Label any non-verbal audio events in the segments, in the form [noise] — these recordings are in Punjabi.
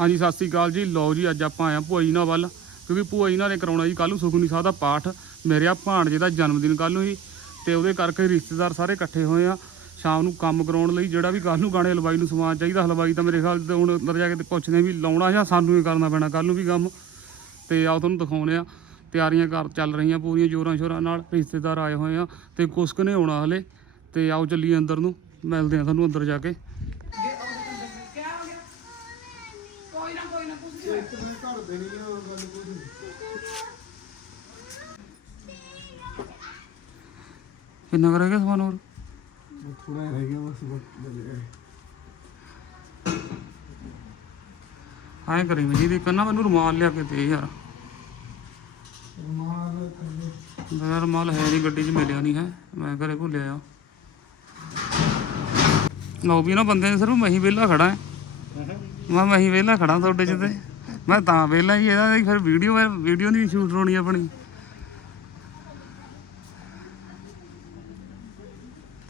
ਹਾਂਜੀ, ਸਤਿ ਸ੍ਰੀ ਅਕਾਲ ਜੀ। ਲਓ ਜੀ, ਅੱਜ ਆਪਾਂ ਆਏ ਆ ਭੂਆ ਜੀ ਨਾਲ ਵੱਲ, ਕਿਉਂਕਿ ਭੂਆ ਜੀ ਨਾਲ ਨੇ ਕਰਾਉਣਾ ਜੀ ਕੱਲ ਨੂੰ ਸੁਖਨੀ ਸਾਹਿਬ ਦਾ ਪਾਠ। ਮੇਰੇ ਆ ਭਾਣਜੇ ਦਾ ਜਨਮ ਦਿਨ ਕੱਲ ਨੂੰ ਹੀ ਤੇ ਉਹਦੇ ਕਰਕੇ ਰਿਸ਼ਤੇਦਾਰ ਸਾਰੇ ਇਕੱਠੇ ਹੋਏ ਆ। ਸ਼ਾਮ ਨੂੰ ਕੰਮ ਕਰਾਉਣ ਲਈ ਜਿਹੜਾ ਵੀ ਕੱਲ ਨੂੰ ਗਾਣੇ, ਹਲਵਾਈ ਨੂੰ ਸਮਾਨ ਚਾਹੀਦਾ, ਹਲਵਾਈ ਤਾਂ ਮੇਰੇ ਖਿਆਲ ਤੇ ਹੁਣ ਅੰਦਰ ਜਾ ਕੇ ਪੁੱਛਦੇ ਆ ਵੀ ਲਾਉਣਾ ਜਾਂ ਸਾਨੂੰ ਹੀ ਕਰਨਾ ਪੈਣਾ ਕੱਲ ਨੂੰ ਵੀ ਕੰਮ। ਤੇ ਆਓ ਤੁਹਾਨੂੰ ਦਿਖਾਉਣੇ ਆ। ਤਿਆਰੀਆਂ ਕਰ ਚੱਲ ਰਹੀਆਂ ਪੂਰੀਆਂ, ਜੋਰਾਂ ਸ਼ੋਰਾਂ ਨਾਲ ਰਿਸ਼ਤੇਦਾਰ ਆਏ ਹੋਏ ਆ, ਤੇ ਕੁਸ਼ਕ ਨੇ ਆਉਣਾ ਹਲੇ। ਤੇ ਆਓ ਚੱਲੀਏ ਅੰਦਰ ਨੂੰ, ਮਿਲਦੇ ਆ ਤੁਹਾਨੂੰ ਅੰਦਰ ਜਾ ਕੇ। ਕਿੰਨਾ ਕਰ ਗਿਆ ਸਮਾਨ ਹੋਰ? ਥੋੜਾ ਰਹਿ ਗਿਆ ਬਸ ਬੱਲੇ ਐਂ ਕਰੀ ਮਜੀ ਦੀ ਕੰਨਾ ਮੈਨੂੰ ਰੁਮਾਲ ਲਿਆ ਕੇ ਦੇ ਯਾਰ। ਮਾਲ ਮੇਰਾ ਰੁਮਾਲ ਹੈ ਨਹੀਂ, ਗੱਡੀ 'ਚ ਮਿਲਿਆ ਨਹੀਂ ਹੈ, ਮੈਂ ਘਰੇ ਭੁੱਲਿਆ ਆ। ਲਓ ਵੀ ਨਾ ਬੰਦੇ ਨੇ ਸਿਰਫ ਮਹੀਂ ਵਿਹਲਾ ਖੜਾ ਹੈ ਮੈਂ ਮਹੀਂ ਵਿਹਲਾ ਖੜਾ ਤੁਹਾਡੇ 'ਚ ਤੇ। ਮੈਂ ਤਾਂ ਵਿਹਲਾ ਹੀ ਇਹਦਾ ਫਿਰ ਵੀਡੀਓ ਵੀਡੀਓ ਨਹੀਂ ਸ਼ੂਟ ਹੋਣੀ ਆਪਣੀ।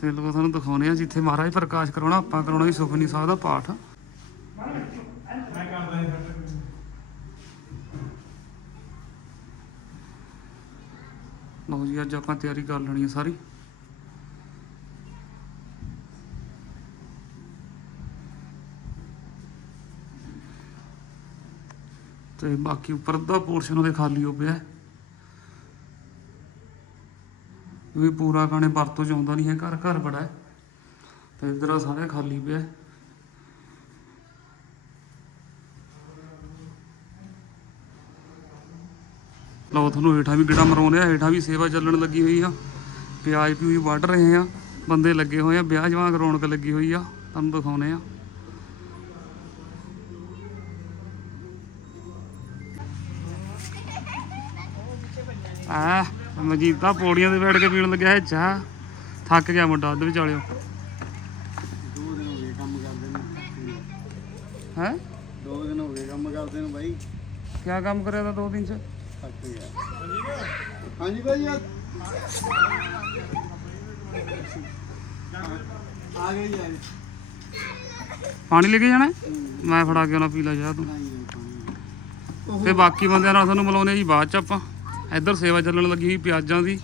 ਤੇ ਲੋਕ ਤੁਹਾਨੂੰ ਦਿਖਾਉਣੇ ਆ ਜਿੱਥੇ ਮਹਾਰਾਜ ਪ੍ਰਕਾਸ਼ ਕਰਾਉਣਾ, ਆਪਾਂ ਕਰਾਉਣਾ ਜੀ ਸੁਖਨੀ ਸਾਹਿਬ ਦਾ ਪਾਠ। ਲਓ ਜੀ, ਅੱਜ ਆਪਾਂ ਤਿਆਰੀ ਕਰ ਲੈਣੀ ਹੈ ਸਾਰੀ। ਤੇ ਬਾਕੀ ਉੱਪਰ ਦਾ ਪੋਰਸ਼ਨ ਉਹਦੇ ਖਾਲੀ ਹੋ ਪਿਆ। ਵੀ ਪੂਰਾ ਗਾਣੇ ਵਰਤੋਂ ਚ ਆਉਂਦਾ ਨਹੀਂ ਹੈ, ਘਰ ਘਰ ਬੜਾ ਹੈ। ਤੇ ਇਧਰ ਆ ਸਾਰੇ ਖਾਲੀ ਪਿਆ। ਲਓ ਤੁਹਾਨੂੰ ਹੇਠਾਂ ਵੀ ਗੇੜਾ ਮਰਾਉਂਦੇ ਆ ਹੇਠਾਂ ਵੀ ਸੇਵਾ ਚੱਲਣ ਲੱਗੀ ਹੋਈ ਆ। ਪਿਆਜ਼ ਪਿਊਜ਼ ਵੱਢ ਰਹੇ ਆ, ਬੰਦੇ ਲੱਗੇ ਹੋਏ ਆ, ਵਿਆਹ ਜਵਾਂ ਰੌਣਕ ਲੱਗੀ ਹੋਈ ਆ, ਤੁਹਾਨੂੰ ਦਿਖਾਉਨੇ ਆ। ਆ ਮਜੀਦਾ ਪੌੜੀਆਂ ਤੇ ਬੈਠ ਕੇ ਪੀਣ ਲੱਗਿਆ ਹੈ ਚਾਹ। ਥੱਕ ਗਿਆ ਮੁੰਡਾ ਅੱਧ ਵਿਚਾਲਿਓ। ਦੋ ਦਿਨ ਹੋ? ਗਏ ਕੰਮ ਕਰਦੇ ਨੂੰ ਹੈ ਦੋ ਦਿਨ ਹੋ ਗਏ ਕੰਮ ਕਰਦੇ ਨੂੰ ਬਾਈ ਕੀ ਕੰਮ ਕਰਿਆ ਤਾਂ ਦੋ ਦਿਨ ਚ? ਥੱਕ ਗਿਆ ਹਾਂਜੀ ਭਾਈ ਆ ਗਏ ਗਏ। ਪਾਣੀ ਲੈ ਕੇ ਜਾਣਾ? ਮੈਂ ਫੜਾ ਕੇ ਉਹਨਾਂ ਪੀ ਲਾ ਜਾ ਤੂੰ। ਤੇ ਬਾਕੀ ਬੰਦਿਆਂ ਨਾਲ ਤੁਹਾਨੂੰ ਮਿਲਾਉਂਦੇ ਜੀ ਬਾਅਦ ਚ ਆਪਾਂ। ਇੱਧਰ ਸੇਵਾ ਚੱਲਣ ਲੱਗੀ ਹੋਈ ਪਿਆਜ਼ਾਂ ਦੀ।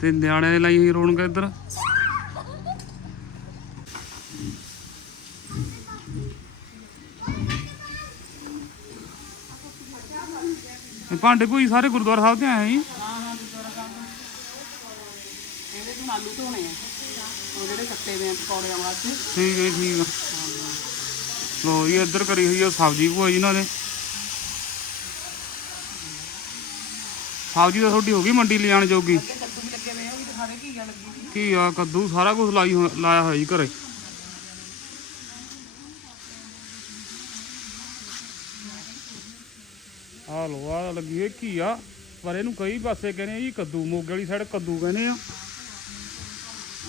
ਤੇ ਨਿਆਣਿਆਂ ਦੇ ਲਈ ਰੌਣਕ ਇੱਧਰ। ਇਹ ਭਾਂਡੇ ਕੋਈ ਸਾਰੇ ਗੁਰਦੁਆਰਾ ਸਾਹਿਬ ਤੇ ਆਏ ਜੀ ਇਹਦੇ ਚ ਆਲੂ ਧੋਣੇ ਆ। ਉਹ ਜਿਹੜੇ ਕੱਟੇ ਵੇ ਪਕੌੜਿਆਂ ਵਾਸਤੇ। ਠੀਕ ਹੈ ਠੀਕ ਆ। ਲੋ ਜੀ ਇੱਧਰ ਕਰੀ ਹੋਈ ਆ ਸਬਜ਼ੀ ਭੂਆ ਜੀ ਇਹਨਾਂ ਨੇ। ਸਬਜ਼ੀ ਤਾਂ ਤੁਹਾਡੀ ਹੋ ਗਈ ਮੰਡੀ ਲਿਜਾਣ ਜੋਗੀ। ਤੇ ਕੱਦੂ ਵੀ ਲੱਗੇ ਵੇ ਆ ਉਹ ਵੀ ਦਿਖਾ ਦੇ ਘੀਆ ਲੱਗੀ। ਕੀ ਆ ਕੱਦੂ ਸਾਰਾ ਕੁਝ ਲਾਈ ਲਾਇਆ ਹੋਇਆ ਜੀ ਘਰੇ। ਆ ਲੋ ਆ ਲੱਗੀ ਹੈ ਕੀ ਆ। ਪਰ ਇਹਨੂੰ ਕਈ ਪਾਸੇ ਕਹਿੰਦੇ ਆ ਜੀ ਕੱਦੂ ਮੋਗੇ ਵਾਲੀ ਸਾਈਡ ਕੱਦੂ ਕਹਿੰਦੇ ਆ।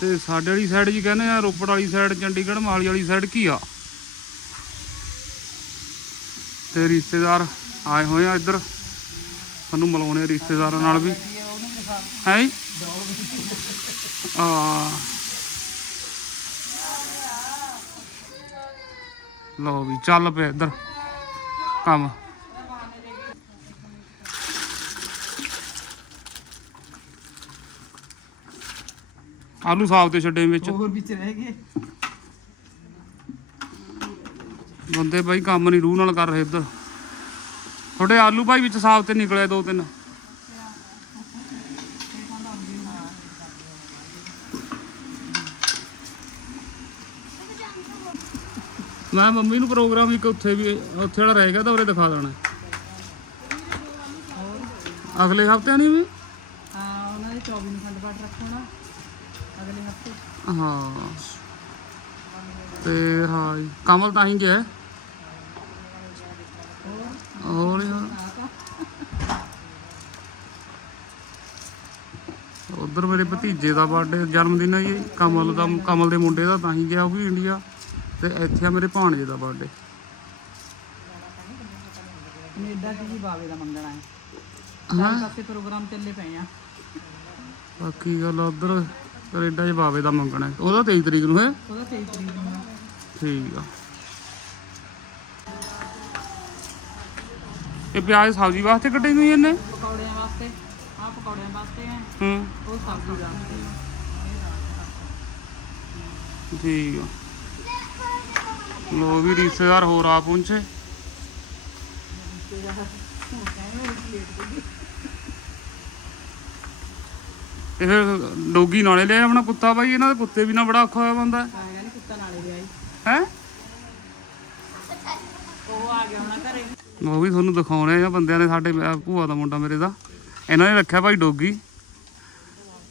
ਤੇ ਸਾਡੇ ਵਾਲੀ ਸਾਈਡ ਜੀ ਕਹਿੰਦੇ ਆ ਰੋਪੜ ਵਾਲੀ ਸਾਈਡ ਚੰਡੀਗੜ੍ਹ ਮਾਲੀ ਵਾਲੀ ਸਾਈਡ ਕੀ ਆ। ਤੇ ਰਿਸ਼ਤੇਦਾਰ ਆਏ ਹੋਏ ਆ ਇੱਧਰ। ਸਾਨੂੰ ਮਿਲਾਉਣੇ ਰਿਸ਼ਤੇਦਾਰਾਂ ਨਾਲ ਵੀ। ਹੈ ਆ ਲਓ ਵੀ ਚੱਲ ਪਿਆ ਇੱਧਰ ਕੰਮ। ਆਲੂ ਸਾਫ਼ ਤੇ ਛੱਡੇ ਵਿੱਚ। ਹੋਰ ਵਿੱਚ ਰਹਿ ਗਏ। ਬੰਦੇ ਬਾਈ ਕੰਮ ਨਹੀਂ ਰੂਹ ਨਾਲ ਕਰ ਰਹੇ ਇੱਧਰ। ਤੁਹਾਡੇ ਆਲੂ ਭਾਈ ਵਿੱਚ ਸਾਫ਼ ਤੇ ਨਿਕਲੇ ਦੋ ਤਿੰਨ। ਮੈਂ ਮੰਮੀ ਨੂੰ ਪ੍ਰੋਗਰਾਮ ਇੱਕ ਉੱਥੇ ਵੀ ਉੱਥੇ ਵਾਲਾ ਰਹਿ ਗਿਆ ਤਾਂ ਉਰੇ ਦਿਖਾ ਦੇਣਾ। ਅਗਲੇ ਹਫ਼ਤੇ ਨਹੀਂ ਵੀ? ਹਾਂ ਉਹਨਾਂ ਦੇ 24 ਨੂੰ ਖੰਡ ਪਾਠ ਰੱਖਣਾ ਅਗਲੇ ਹਫ਼ਤੇ। ਹਾਂ। ਤੇ ਹਾਂ ਕਮਲ ਤਾਂ ਹੀ ਗਿਆ। ਹੋਰ ਉਧਰ ਮੇਰੇ ਭਤੀਜੇ ਦਾ ਬਰਥਡੇ ਜਨਮ ਦਿਨ ਹੈ ਜੀ। ਕਮਲ ਦਾ ਕਮਲ ਦੇ ਮੁੰਡੇ ਦਾ ਤਾਂ ਹੀ ਗਿਆ ਉਹ ਵੀ ਇੰਡੀਆ ਤੇ ਇੱਥੇ ਆ ਮੇਰੇ ਭਾਣਜੇ ਦਾ ਬਰਥਡੇ ਕੈਨੇਡਾ ਚ ਜੀ ਬਾਵੇ ਦਾ ਮੰਗਣਾ ਹੈ? ਹਾਂ ਪਾਸੇ ਪ੍ਰੋਗਰਾਮ ਚੱਲੇ ਪਏ ਆ। ਬਾਕੀ ਗੱਲ ਉਧਰ ਕੈਨੇਡਾ 'ਚ ਬਾਵੇ ਦਾ ਮੰਗਣਾ ਹੈ। ਉਹਦਾ 23 ਤਰੀਕ ਨੂੰ ਹੈ? ਉਹਦਾ 23 ਤਰੀਕ ਨੂੰ। ਠੀਕ ਆ। ਇਹ ਪਿਆਜ਼ ਸਬਜ਼ੀ ਵਾਸਤੇ ਕੱਟੇ ਨਹੀਂ ਇਹਨੇ? ਪਕੌੜਿਆਂ ਵਾਸਤੇ। ਆਹ ਪਕੌੜਿਆਂ ਵਾਸਤੇ ਹੈ। ਹੂੰ। ਉਹ ਸਬਜ਼ੀ ਵਾਸਤੇ ਠੀਕ ਆ। ਲੋ ਵੀ ਰਿਸ਼ਤੇਦਾਰ ਹੋਰ ਆ ਪਹੁੰਚੇ। ਫਿਰ ਡੋਗੀ ਨਾਲੇ ਲਿਆ ਆਪਣਾ ਕੁੱਤਾ ਬਾਈ ਇਹਨਾਂ ਦੇ ਕੁੱਤੇ ਵੀ ਨਾ ਬੜਾ ਔਖਾ ਹੋਇਆ ਬੰਦਾ। ਆ ਗਿਆ ਨੀ ਕੁੱਤਾ ਨਾਲੇ ਗਿਆ ਹੈ ਉਹ ਆ ਗਿਆ ਉਹਨਾਂ ਘਰੇ ਉਹ ਵੀ ਤੁਹਾਨੂੰ ਦਿਖਾਉਣੇ ਆ ਬੰਦਿਆਂ ਨੇ ਸਾਡੇ ਅਹ ਭੂਆ ਦਾ ਮੁੰਡਾ ਮੇਰੇ ਦਾ। ਇਹਨਾਂ ਨੇ ਰੱਖਿਆ ਭਾਈ ਡੋਗੀ।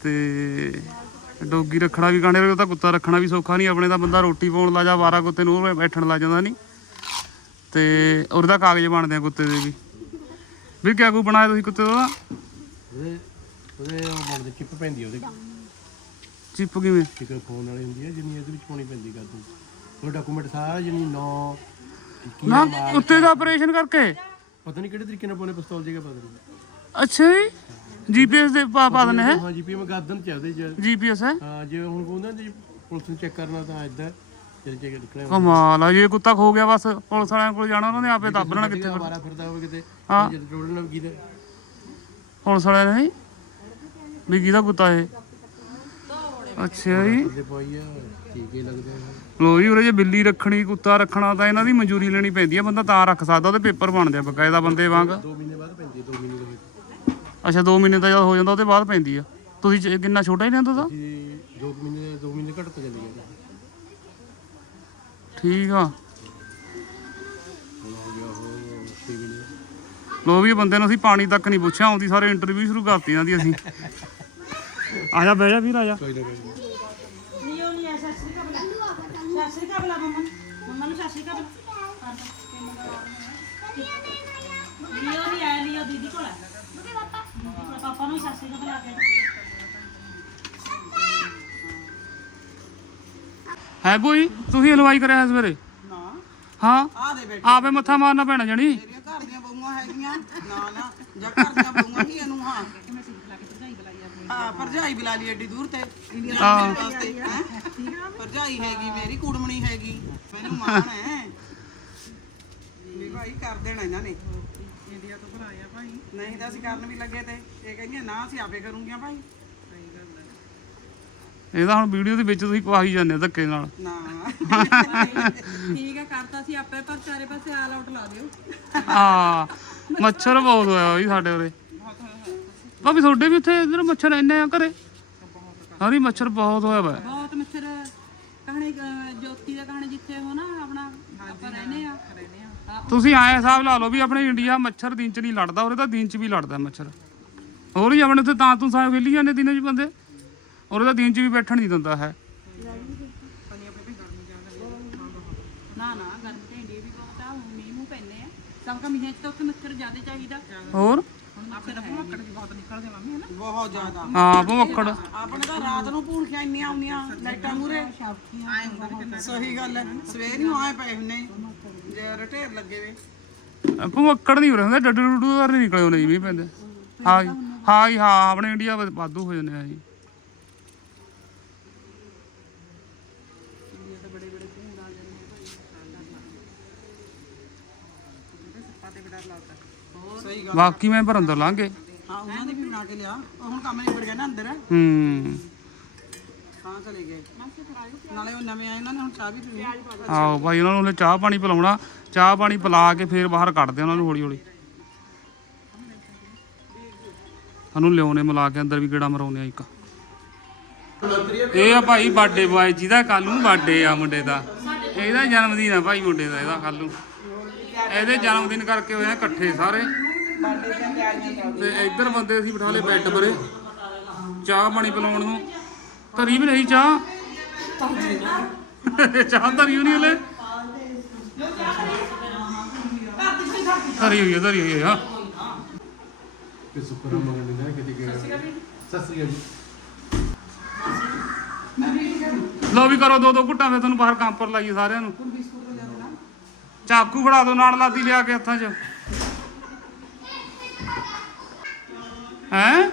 ਤੇ ਡੋਗੀ ਰੱਖਣਾ ਵੀ ਕਾਣੇ ਉਹ ਤਾਂ ਕੁੱਤਾ ਰੱਖਣਾ ਵੀ ਸੌਖਾ ਨਹੀਂ ਆਪਣੇ ਤਾਂ ਬੰਦਾ ਰੋਟੀ ਪਾਉਣ ਲਾ ਜਾ ਵਾਰਾ ਕੁੱਤੇ ਨੂੰ ਉਹ ਬੈਠਣ ਲੱਗ ਜਾਂਦਾ ਨਹੀਂ। ਤੇ ਉਹਦਾ ਕਾਗਜ਼ ਬਣਦੇ ਆ ਕੁੱਤੇ ਦੇ ਵੀ। ਵੀ ਕਿਆ ਕੋ ਬਣਾਇਆ ਤੁਸੀਂ ਕੁੱਤੇ ਦਾ? ਉਹਦੇ ਉਹਦੇ ਉਹ ਬਣਦੇ ਚਿੱਪ ਪੈਂਦੀ ਆ ਉਹਦੇ ਚਿੱਪ ਕਿਵੇਂ? ਟਿਕਟ ਫੋਨ ਵਾਲੀ ਹੁੰਦੀ ਹੈ ਜਿੰਨੀ ਇਹਦੇ ਵਿੱਚ ਪਾਉਣੀ ਪੈਂਦੀ ਕਰ ਦੂੰ ਉਹ ਡਾਕੂਮੈਂਟ ਸਾਰਾ ਜਿੰਨੀ ਨੌ ਕੀ ਨਾ ਕੁੱਤੇ ਦਾ ਆਪਰੇਸ਼ਨ ਕਰਕੇ। ਪਤਾ ਨਹੀਂ ਕਿਹੜੇ ਤਰੀਕੇ ਨਾਲ ਪਾਉਣੇ ਪਿਸਤੌਲ ਜੀਗਾ ਪਤਾ ਨਹੀਂ ਅੱਛਾ ਜੀ। ਜੀਪੀਐਸ ਦੇ ਪਾ ਪਾ ਦਨੇ ਹੈ? ਹਾਂ ਜੀਪੀਐਮ ਗਾਦਨ ਚ ਆ ਉਹਦੇ ਚ। ਜੀਪੀਐਸ ਹੈ? ਹਾਂ ਜੇ ਹੁਣ ਕਹਿੰਦਾ ਜੀ ਪੁਲਿਸ ਨੂੰ ਚੈੱਕ ਕਰਨਾ ਤਾਂ ਇੱਦਾਂ ਚਲ ਚੈੱਕ ਨਿਕਲਿਆ ਕਮਾਲ ਆ ਜੇ ਕੁੱਤਾ ਖੋ ਗਿਆ ਬਸ ਪੁਲਿਸ ਵਾਲਿਆਂ ਕੋਲ ਜਾਣਾ ਉਹਨਾਂ ਨੇ ਆਪੇ ਦੱਬ ਲੈਣਾ ਕਿੱਥੇ ਫਿਰ। ਮਾਰਾ ਫਿਰਦਾ ਹੋਵੇ ਕਿਤੇ ਹਾਂ। ਜਦ ਟੋਲਣ ਨਾਲ ਕੀ ਦੇ ਪੁਲਿਸ ਵਾਲਿਆਂ ਨੇ ਵੀ ਕਿਹਦਾ ਕੁੱਤਾ ਇਹ। ਅੱਛਾ ਜੀ। ਤੇ ਪਾਈ ਆ ਠੀਕ ਹੀ ਲੱਗਦਾ ਹੈ ਲੋ ਜੀ ਉਰੇ ਜੇ ਬਿੱਲੀ ਰੱਖਣੀ ਕੁੱਤਾ ਰੱਖਣਾ ਤਾਂ ਇਹਨਾਂ ਦੀ ਮਨਜ਼ੂਰੀ ਲੈਣੀ ਪੈਂਦੀ ਆ ਬੰਦਾ ਤਾਂ ਰੱਖ ਸਕਦਾ ਉਹਦੇ ਪੇਪਰ ਬਣਦੇ ਆ ਬਕਾਇਦਾ ਬੰਦੇ ਵਾਂਗ। 2 ਮਹੀਨੇ ਬਾਅਦ ਪੈਂਦੀ ਹੈ 2 ਮਹੀਨੇ ਦੇ ਵਿੱਚ ਅੱਛਾ 2 ਮਹੀਨੇ ਦਾ ਜਦ ਹੋ ਜਾਂਦਾ ਉਹਦੇ ਬਾਅਦ ਪੈਂਦੀ ਆ। ਤੁਸੀਂ ਚ- ਕਿੰਨਾ ਛੋਟਾ ਹੀ ਲੈਂਦਾ ਤਾਂ? ਜੀ 2 ਮਹੀਨੇ 2 ਮਹੀਨੇ ਘੱਟ ਤੋਂ ਚੱਲੀ ਗਿਆ ਠੀਕ ਆ। ਹੁਣ ਹੋ ਗਿਆ ਉਹ 6 ਮਹੀਨੇ। ਲੋ ਵੀ ਬੰਦੇ ਨੂੰ ਅਸੀਂ ਪਾਣੀ ਤੱਕ ਨਹੀਂ ਪੁੱਛਿਆ ਆਉਂਦੀ ਸਾਰੇ ਇੰਟਰਵਿਊ ਸ਼ੁਰੂ ਕਰਤੀ ਇਹਨਾਂ ਦੀ ਅਸੀਂ। ਆ ਜਾ ਬਹਿ ਜਾ ਵੀਰ ਆ ਜਾ। ਕੋਈ ਨਾ ਕੋਈ ਨਾ। ਨਹੀਂ ਐਸਾ ਸ੍ਰੀ ਕਾ ਬਲਾ ਸਤਿ ਸ੍ਰੀ ਅਕਾਲ ਬਲਾ ਮੰਮਾ। ਮੰਮਾ ਨੂੰ ਸਤਿ ਸ੍ਰੀ ਅਕਾਲ ਲੀਓ ਨਹੀਂ ਆਇਆ ਲੀਓ ਦੀਦੀ ਕੋਲ ਹੈ ਪਾਪਾ ਨੂੰ ਸਤਿ ਸ੍ਰੀ ਅਕਾਲ ਬੁਲਾ ਕੇ ਹੈ ਕੋਈ? ਤੁਸੀਂ ਹਲਵਾਈ ਕਰਿਆ ਹੈ ਸਵੇਰੇ ਨਾ। ਹਾਂ? ਆ ਦੇ ਬੇਟੇ। ਆਪੇ ਮੱਥਾ ਮਾਰਨਾ ਪੈਣਾ ਜਣੀ। ਤੇਰੀਆਂ ਘਰ ਦੀਆਂ ਬਹੂਆਂ ਹੈਗੀਆਂ। ਨਾ ਨਾ। ਜਾਂ ਘਰ ਦੀਆਂ ਬਹੂਆਂ ਹੀ ਇਹਨੂੰ ਹਾਂ। ਹਾਂ ਭਰਜਾਈ ਬੁਲਾ ਲਈ ਏਡੀ ਦੂਰ ਤੇ ਇੰਡੀਆ ਹਾਂ। ਵਾਸਤੇ ਹੈਂ? ਭਰਜਾਈ ਹੈਗੀ ਮੇਰੀ ਕੁੜਮਣੀ ਹੈਗੀ ਮੈਨੂੰ ਮਾਣ ਹੈ। ਵੀ ਭਾਈ ਕਰ ਦੇਣਾ ਇਹਨਾਂ ਨੇ। ਇੰਡੀਆ ਤੋਂ ਬੁਲਾਇਆ ਭਾਈ। ਨਹੀਂ ਤਾਂ ਅਸੀਂ ਕਰਨ ਵੀ ਲੱਗੇ ਤੇ ਇਹ ਕਹਿੰਦੀਆਂ ਨਾ ਅਸੀਂ ਆਪੇ ਕਰੂੰਗੀਆਂ ਭਾਈ। ਇਹਦਾ ਹੁਣ ਵੀਡੀਓ ਦੇ ਵਿੱਚ ਤੁਸੀਂ ਪਵਾਈ ਜਾਂਦੇ ਹੋ ਧੱਕੇ ਨਾਲ। ਨਾ। ਠੀਕ ਹੈ ਕਰਤਾ ਸੀ ਆਪੇ ਪਰ ਚਾਰੇ ਪਾਸੇ ਆਲ ਆਊਟ ਲਾ ਦਿਓ। ਆ ਮੱਛਰ ਬਹੁਤ ਹੋਇਆ ਬਈ ਸਾਡੇ ਉਰੇ। ਭਾਵੇਂ ਤੁਹਾਡੇ ਵੀ ਉੱਥੇ ਇਧਰ ਮੱਛਰ ਇੰਨੇ ਆ ਘਰੇ? ਸਾਰੀ ਮੱਛਰ ਬਹੁਤ ਹੋਇਆ ਵਾ। ਬਹੁਤ ਮੱਛਰ ਕਹਾਣੀ ਜੋਤੀ ਦਾ ਕਹਾਣੀ ਜਿੱਥੇ ਹੋ ਨਾ ਆਪਣਾ ਆਪਾਂ ਰਹਿੰਦੇ ਆ। ਹਾਂ, ਤੁਸੀਂ ਆਏ ਹਿਸਾਬ ਲਾ ਲਓ ਵੀ ਆਪਣੇ ਇੰਡੀਆ ਮੱਛਰ ਦਿਨ ਚ ਨਹੀਂ ਲੜਦਾ ਤਾਂ ਦਿਨ ਚ ਵੀ ਲੜਦਾ ਮੱਛਰ। ਹੋਰ ਹੀ ਆਪਣੇ ਉੱਥੇ ਤਾਂ ਤੂੰ ਸਾਹ ਵੇਲੀ ਜਾਂਦੇ ਦਿਨਾਂ ਚ ਬੰਦੇ। ਉਰੇ ਤਾਂ ਦਿਨ ਚ ਵੀ ਬੈਠਣ ਨਹੀਂ ਦਿੰਦਾ ਹੈ। ਨਾ ਨਾ ਗਰਮ ਤੇ ਇੰਡੀਆ ਵੀ ਬਹੁਤ ਆ ਹੁਣ ਮੀਂਹ ਮੂੰਹ ਪੈਂਦੇ ਆ। ਸਭ ਕਾ ਮਹੀਨੇ ਚ ਤਾਂ ਉੱਥੇ ਮੱਛਰ ਜ਼ਿਆਦਾ ਚਾਹੀਦਾ। ਹੋਰ? ਭੁੱਖੜ ਵੀ ਬਹੁਤ ਨਿਕਲਦੇ ਮੰਮੀ ਹੈ ਨਾ? ਬਹੁਤ ਜ਼ਿਆਦਾ। ਹਾਂ ਭਮੱਕੜ। ਆਪਣੇ ਤਾਂ ਰਾਤ ਨੂੰ ਭੂਣਖੀਆਂ ਇੰਨੀਆਂ ਆਉਂਦੀਆਂ ਲਾਈਟਾਂ ਮੂਰੇ ਹੁੰਦਾ ਸਹੀ ਗੱਲ ਹੈ ਸਵੇਰ ਨੂੰ ਆਏ ਪਏ ਹੁੰਨੇ ਜੇ ਰਟੇਰ ਲੱਗੇ ਵੇ। ਭਮੱਕੜ ਨਹੀਂ ਹੁੰਦੇ ਡੱਡੂ ਡੁੱਡੂ ਦਾ ਨਹੀਂ ਨਿਕਲੇ ਉਹਨੇ ਜੀ ਮੀਂਹ ਪੈਂਦੇ। ਹਾਂ ਹਾਂ ਹਾਂ ਆਪਣੇ ਇੰਡੀਆ ਵਾਧੂ ਹੋ ਜਾਂਦੇ ਆ ਜੀ। ਸਹੀ ਗੱਲ। ਬਾਕੀ ਮੈਂ ਪਰ ਅੰਦਰ ਲੰਘ ਗਏ। ਹਾਂ ਉਹਨਾਂ ਨੇ ਵੀ ਬਣਾ ਕੇ ਲਿਆ। ਉਹ ਹੁਣ ਕੰਮ ਨਿਬੜ ਗਿਆ ਨਾ ਅੰਦਰ। ਹੂੰ। ਹਾਂ ਚਲੇ ਗਏ। ਨਾਲੇ ਉਹ ਨਵੇਂ ਆਏ ਉਹਨਾਂ ਨੇ ਹੁਣ ਚਾਹ ਵੀ ਪੀਣੀ। ਆਓ ਭਾਈ ਉਹਨਾਂ ਨੂੰ ਹਲੇ ਚਾਹ ਪਾਣੀ ਪਿਲਾਉਣਾ। ਚਾਹ ਪਾਣੀ ਪਿਲਾ ਕੇ ਫੇਰ ਬਾਹਰ ਕੱਢਦੇ ਉਹਨਾਂ ਨੂੰ ਹੌਲੀ ਹੌਲੀ ਸਾਨੂੰ ਲਿਆਉਣੇ ਮਿਲਾ ਕੇ ਅੰਦਰ ਵੀ ਕਿਹੜਾ ਮਰਾਉਨੇ ਆ ਇੱਕ। ਇਹ ਆ ਭਾਈ ਬਰਥਡੇ ਬॉय ਜਿਹਦਾ ਕੱਲ ਨੂੰ ਬਰਥਡੇ ਆ ਮੁੰਡੇ ਦਾ। ਇਹਦਾ ਜਨਮ ਦਿਨ ਆ ਭਾਈ ਮੁੰਡੇ ਦਾ ਇਹਦਾ ਕੱਲ ਨੂੰ। ਇਹਦੇ ਜਨਮ ਦਿਨ ਕਰਕੇ ਹੋਏ ਆ ਇਕੱਠੇ ਸਾਰੇ। ਤੇ ਇੱਧਰ ਬੰਦੇ ਅਸੀਂ ਬਿਠਾ ਲਏ ਬੈੱਡ ਪਰੇ। ਚਾਹ ਪਾਣੀ ਪਿਲਾਉਣ ਨੂੰ। ਧਰੀ ਵੀ ਨਹੀਂ ਚਾਹ। ਚਾਹ ਧਰੀ ਹੋਣੀ ਹਲੇ। ਧਰੀ ਹੋਈ ਹੈ ਧਰੀ ਹੋਈ ਹੈ ਹਾਂ ਕਿ ਸੁਪਰ ਮੰਗਣ ਦਿੰਦਾ ਕਿਤੇ ਗਿਆ ਸਤਿ ਸ੍ਰੀ ਅਕਾਲ ਜੀ। ਲੋ ਵੀ ਕਰੋ ਦੋ ਦੋ ਘੁੱਟਾਂ ਫੇ ਤੁਹਾਨੂੰ ਬਾਹਰ ਕੰਮ ਪਰ ਲਾਈਏ ਸਾਰਿਆਂ ਨੂੰ। ਚਾਕੂ ਫੜਾ ਦਿਓ ਨਾਲ ਲਾਦੀ ਲਿਆ ਕੇ ਹੱਥਾਂ 'ਚ। ਹੈ?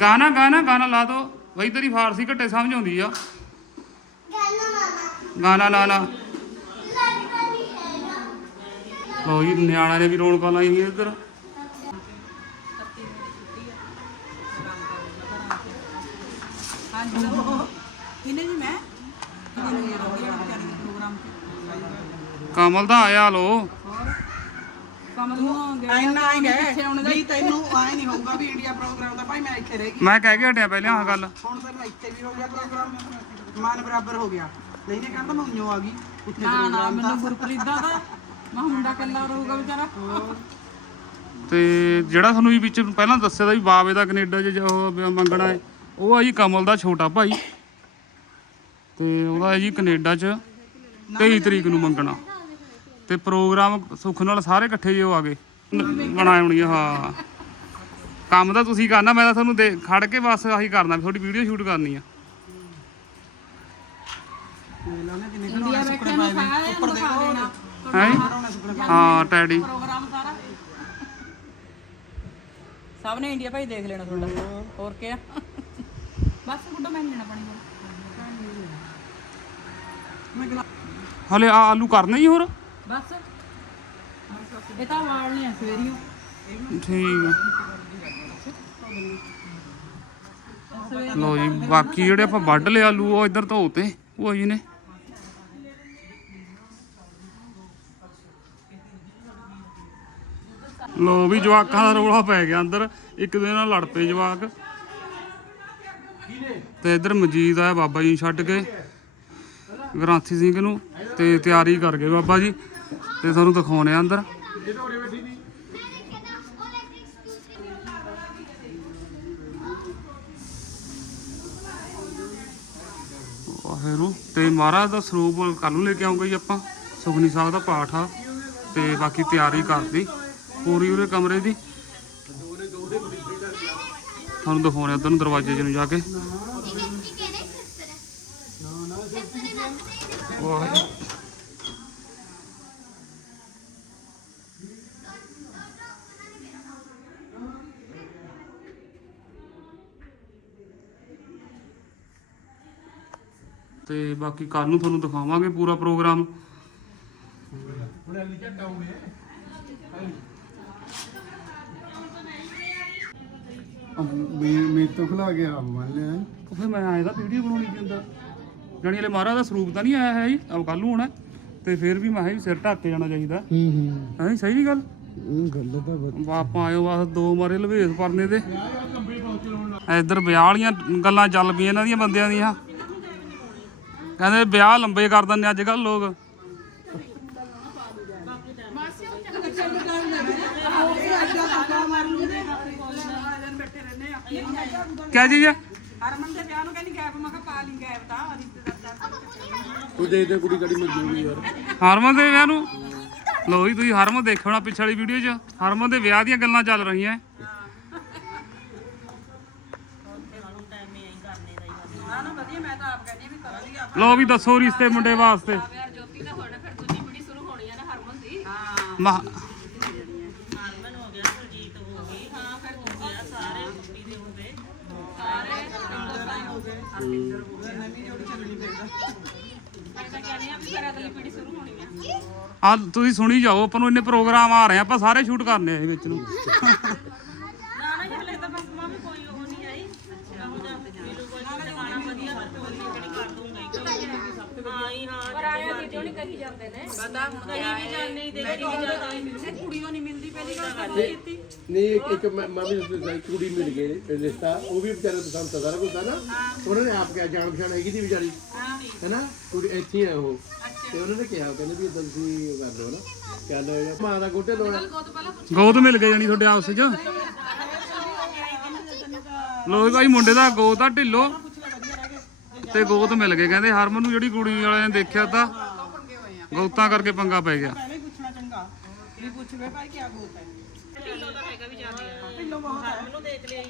ਗਾਣਾ ਗਾਣਾ ਗਾਣਾ ਲਾ ਦੋ। ਬਈ ਤੇਰੀ ਫਾਰਸੀ ਘੱਟੇ ਸਮਝ ਆਉਂਦੀ ਆ। ਗਾਣਾ ਲਾ ਲਾ। ਲੋ ਜੀ ਨਿਆਣਿਆਂ ਨੇ ਵੀ ਰੌਣਕਾਂ ਲਾਈ ਹੋਈ ਇੱਧਰ। ਕਮਲ ਦਾ ਆਇਆ ਲੋ ਕਮਲ ਨੂੰ ਗਿਆ ਇੰਨਾ ਆਏ ਗਏ ਨਹੀਂ ਤੈਨੂੰ ਆਏ ਨਹੀਂ ਹੋਊਗਾ ਵੀ ਇੰਡੀਆ ਪ੍ਰੋਗਰਾਮ ਦਾ। ਭਾਈ ਮੈਂ ਇੱਥੇ ਰਹਿ ਗਈ ਮੈਂ ਕਹਿ ਕੇ ਹਟਿਆ ਪਹਿਲਾਂ ਆਹ ਗੱਲ। ਹੁਣ ਤੈਨੂੰ ਇੱਥੇ ਵੀ ਹੋ ਗਿਆ ਪ੍ਰੋਗਰਾਮ ਮਾਨ ਬਰਾਬਰ ਹੋ ਗਿਆ। ਨਹੀਂ ਨੇ ਕਹਿੰਦਾ ਮੈਂ ਉਈਓ ਆ ਗਈ। ਉੱਥੇ ਪ੍ਰੋਗਰਾਮ ਦਾ। ਗੁਰਪ੍ਰੀਤ ਦਾ ਤਾਂ ਮੈਂ ਮੁੰਡਾ ਕੱਲਾ ਰਹੂਗਾ ਵਿਚਾਰਾ। ਤੇ ਜਿਹੜਾ ਤੁਹਾਨੂੰ ਵੀ ਵਿੱਚ ਪਹਿਲਾਂ ਦੱਸਿਆ ਦਾ ਵੀ ਬਾਵੇ ਦਾ ਕੈਨੇਡਾ 'ਚ ਜੋ ਮੰਗਣਾ ਹੈ। ਉਹ ਆ ਜੀ ਕਮਲ ਦਾ ਛੋਟਾ ਭਾਈ। ਤੇ ਉਹਦਾ ਹੈ ਜੀ ਕੈਨੇਡਾ 'ਚ 23 ਤਰੀਕ ਨੂੰ ਮੰਗਣਾ। ਤੇ ਪ੍ਰੋਗਰਾਮ ਸੁੱਖ ਨਾਲ ਸਾਰੇ ਇਕੱਠੇ ਜਿਓ ਆ ਗਏ। ਬਣਾਏ ਹੋਣੀ ਆ, ਹਾਂ। ਕੰਮ ਤਾਂ ਤੁਸੀਂ ਕਰਨਾ ਮੈਂ ਤਾਂ ਤੁਹਾਨੂੰ ਦੇ ਖੜ ਕੇ ਬਸ ਆਹੀ ਕਰਨਾ ਵੀ ਤੁਹਾਡੀ ਵੀਡੀਓ ਸ਼ੂਟ ਕਰਨੀ ਆ। ਇੰਡੀਆ ਬੈਠੇ ਨੂੰ ਸਾਰਿਆਂ ਨੂੰ ਦਿਖਾ ਦੇਣਾ। ਹੈ? ਹਾਂ ਟੈਡੀ। ਪ੍ਰੋਗਰਾਮ ਸਾਰਾ। ਸਭ ਨੇ ਇੰਡੀਆ ਭਾਈ ਦੇਖ ਲੈਣਾ ਤੁਹਾਡਾ। ਹੋਰ ਕੀ ਆ ਬਸ ਗੁੱਡਾ ਮੈਂ ਨੀ ਲੈਣਾ ਪਾਣੀ ਹੋਰ ਹਲੇ ਆ ਆਲੂ ਕਰਨੇ ਹੀ ਹੋਰ? ਬਸ। ਇਹ ਤਾਂ ਵਾਲਨੇ ਆ ਸਵੇਰੀਓ ਠੀਕ ਆ। ਲੋ ਜੀ ਬਾਕੀ ਜਿਹੜੇ ਆਪਾਂ ਵੱਢ ਲਏ ਆਲੂ ਉਹ ਇੱਧਰ ਧੋਤੇ ਉਹ ਜੀ ਨੇ। ਲੋ ਵੀ ਜਵਾਕਾਂ ਦਾ ਰੋਲਾ ਪੈ ਗਿਆ ਅੰਦਰ। ਇੱਕ ਦੂਜੇ ਨਾਲ ਲੜ ਪਏ ਜਵਾਕ। ਤੇ ਇੱਧਰ ਮਜੀਦ ਆਇਆ ਬਾਬਾ ਜੀ ਨੂੰ ਛੱਡ ਕੇ ਗ੍ਰਾਂਥੀ ਸਿੰਘ ਨੂੰ ਤੇ ਤਿਆਰੀ ਕਰ ਗਏ ਬਾਬਾ ਜੀ। ਤੇ ਤੁਹਾਨੂੰ ਦਿਖਾਉਣੇ ਆ ਅੰਦਰ। ਵਾਹਿਗੁਰੂ, ਤੇ ਮਹਾਰਾਜ ਦਾ ਸਰੂਪ ਕੱਲ ਨੂੰ ਲੈ ਕੇ ਆਉਂਗੇ ਜੀ ਆਪਾਂ। ਸੁਖਨੀ ਸਾਹਿਬ ਦਾ ਪਾਠ ਆ, ਤੇ ਬਾਕੀ ਤਿਆਰੀ ਕਰਦੀ, ਪੂਰੀ ਉਹਦੇ ਕਮਰੇ ਦੀ। ਤੁਹਾਨੂੰ ਦਿਖਾਉਣੇ ਉਧਰ ਨੂੰ ਦਰਵਾਜ਼ੇ 'ਚ ਜਾ ਕੇ। ਵਾਹਿਗੁਰੂ। ਤੇ ਬਾਕੀ ਕੱਲ ਨੂੰ ਤੁਹਾਨੂੰ ਦਿਖਾਵਾਂਗੇ ਪੂਰਾ ਪ੍ਰੋਗਰਾਮ। ਮੇਰੇ ਤੋਂ ਖਲਾ ਗਿਆ ਮੰਨ ਲਿਆ। ਉਹ ਫਿਰ ਮੈਂ ਆਇਆ ਤਾਂ ਵੀਡੀਓ ਬਣਾਉਣੀ ਪੈਂਦਾ ਜਾਣੀ ਵਾਲੇ ਮਹਾਰਾਜ ਦਾ ਸਰੂਪ ਤਾਂ ਨਹੀਂ ਆਇਆ ਹੈ ਜੀ ਅਬ ਕੱਲ ਨੂੰ ਹੋਣਾ ਤੇ ਫਿਰ ਵੀ ਮੈਂ ਕਿਹਾ ਵੀ ਸਿਰ ਢੱਕ ਕੇ ਜਾਣਾ ਚਾਹੀਦਾ ਹੂੰ। ਹੂੰ ਹੈ। ਸਹੀ ਨਹੀਂ ਗੱਲ? ਇਹ ਗੱਲ ਤਾਂ ਬਤ ਆਪਾਂ ਆਇਓ ਬਸ ਦੋ ਮਾਰੇ ਲਵੇਸ ਪਰਨੇ ਦੇ। ਇੱਧਰ ਵਿਆਹ ਵਾਲੀਆਂ ਗੱਲਾਂ ਚੱਲ ਪਈਆਂ ਇਹਨਾਂ ਦੀਆਂ ਬੰਦਿਆਂ ਦੀਆਂ। ਕਹਿੰਦੇ ਵਿਆਹ ਲੰਬੇ ਕਰ ਦਿੰਦੇ ਅੱਜ ਕੱਲ ਲੋਕ। ਕਿਆ ਚੀਜ਼ ਹੈ ਹਰਮਨ ਦੇ ਵਿਆਹ ਨੂੰ ਕਹਿੰਦੀ ਗੈਪ ਮੈਂ ਕਿਹਾ ਪਾ ਲਈ ਗੈਪ ਤਾਂ ਰਿਸ਼ਤੇਦਾਰ ਤੂੰ ਦੇ ਦੇ ਕੁੜੀ ਕੜੀ ਮਜ਼ਦੂਰੀ ਯਾਰ। ਹਰਮਨ ਦੇ ਵਿਆਹ ਨੂੰ? ਲੋ ਜੀ ਤੁਸੀਂ ਹਰਮਨ ਦੇਖੋ ਨਾ ਪਿਛਲੀ ਵੀਡੀਓ 'ਚ। ਹਰਮਨ ਦੇ ਵਿਆਹ ਦੀਆਂ ਗੱਲਾਂ ਚੱਲ ਰਹੀਆਂ ਨਾ ਨਾ ਵਧੀਆ ਮੈਂ ਤਾਂ ਆਪ ਕਹਿੰਦੀ ਹਾਂ ਵੀ ਕਰੋ ਜੀ ਆਪ ਲੋ ਵੀ ਦੱਸੋ ਰਿਸ਼ਤੇ ਮੁੰਡੇ ਵਾਸਤੇ। ਯਾਰ ਜੋਤੀ ਦਾ ਤੁਹਾਡਾ ਫਿਰ ਦੂਜੀ ਪੀੜੀ ਸ਼ੁਰੂ ਹੋਣੀ ਆ ਨਾ ਹਰਮਨ ਦੀ ਮਹਾ ਹਰਮਨ ਹੋ ਗਿਆ ਸੁਰਜੀਤ ਹੋ ਗਈ ਹਾਂ ਫਿਰ ਦੂਜੀ ਆ ਸਾਰੇ ਕੁੜੀ ਦੇ ਹੋ ਗਏ ਮੈਂ ਤਾਂ ਕਹਿੰਦੀ ਆ ਵੀ ਫਿਰ ਅਗਲੀ ਪੀੜੀ ਸ਼ੁਰੂ ਹੋਣੀ ਆ ਆ ਤੁਸੀਂ ਸੁਣੀ ਜਾਓ, ਆਪਾਂ ਨੂੰ ਇੰਨੇ ਪ੍ਰੋਗਰਾਮ ਆ ਰਹੇ ਆ, ਆਪਾਂ ਸਾਰੇ ਸ਼ੂਟ ਕਰਨੇ ਆ ਇਹ ਵਿੱਚ ਨੂੰ ਹਲੇ ਤਾਂ ਬਸ ਮਾਂ ਵੀ ਕੋਈ ਉਹ ਨਹੀਂ ਆਈ ਅੱਛਾ ਹੋ ਜਾ ਮਿਲੂ ਕੋਈ ਗਾਣਾ ਵਧੀਆ ਜਿਹੜੀ ਕਰ ਦੂੰਗਾ ਹਾਂ ਹੀ ਹਾਂ ਪਰ ਆਇਆ ਦੀ ਜਿਹੜੀ ਕਹੀ ਜਾਂਦੇ ਨੇ। ਪਤਾ ਹੁਣ ਕਹੀ ਵੀ ਜਾਂਦੇ ਹੀ ਦੇਖੀ ਵੀ ਜਾਂਦੇ ਕੁੜੀਓ ਨਹੀਂ ਮਿਲਦੀ ਪਹਿਲੀ ਗੱਲ ਤਾਂ ਨਹੀਂ ਕੀਤੀ। ਨਹੀਂ ਇੱਕ ਇੱਕ ਮੈਂ ਮੈਂ ਵੀ ਦੱਸਿਆ ਕੁੜੀ ਮਿਲ ਗਈ ਰਿਸ਼ਤਾ ਉਹ ਵੀ ਵਿਚਾਰੇ ਪਸੰਦ ਤਾਂ ਸਾਰਾ ਕੁਝ ਆ ਨਾ। ਉਹਨਾਂ ਨੇ ਆਪ ਕਿਹਾ ਜਾਣ ਪਛਾਣ ਹੈਗੀ ਸੀ ਵਿਚਾਰੀ। ਹੈਨਾ ਕੁੜੀ ਇੱਥੇ ਆ ਉਹ। ਤੇ ਉਹਨਾਂ ਨੇ ਕਿਹਾ ਕਹਿੰਦੇ ਵੀ ਇਦਾਂ ਤੁਸੀਂ ਉਹ ਕਰ ਲਓ ਨਾ। ਚੱਲ ਮਾਂ ਦਾ ਗੋਟੇ ਲੋਣਾ ਗੋਦ ਮਿਲ ਗਏ ਜਾਨੀ ਤੁਹਾਡੇ ਆਪਸ 'ਚ ਲੋ ਭਾਈ ਮੁੰਡੇ ਦਾ ਗੋਦ ਆ ਢਿੱਲੋ। ਤੇ ਗੋਦ ਮਿਲ ਗਏ ਕਹਿੰਦੇ ਹਰਮਨ ਨੂੰ ਜਿਹੜੀ ਕੁੜੀ ਵਾਲਿਆਂ ਨੇ ਦੇਖਿਆ ਤਾਂ ਗੌਤਾਂ ਕਰਕੇ ਪੰਗਾ ਪੈ ਗਿਆ। ਪਹਿਲਾਂ ਹੀ ਪੁੱਛਣਾ ਚੰਗਾ। ਵੀ ਪੁੱਛ ਵੇ ਭਾਈ ਕੀ ਗੋਤ ਹੈ। ਢਿੱਲੋਂ ਦਾ ਹੈਗਾ ਵੀ ਜਾਂਦੇ ਆ। ਢਿੱਲੋਂ ਬਹੁਤ ਹੈ। ਮੈਨੂੰ ਦੇਖ ਲਿਆ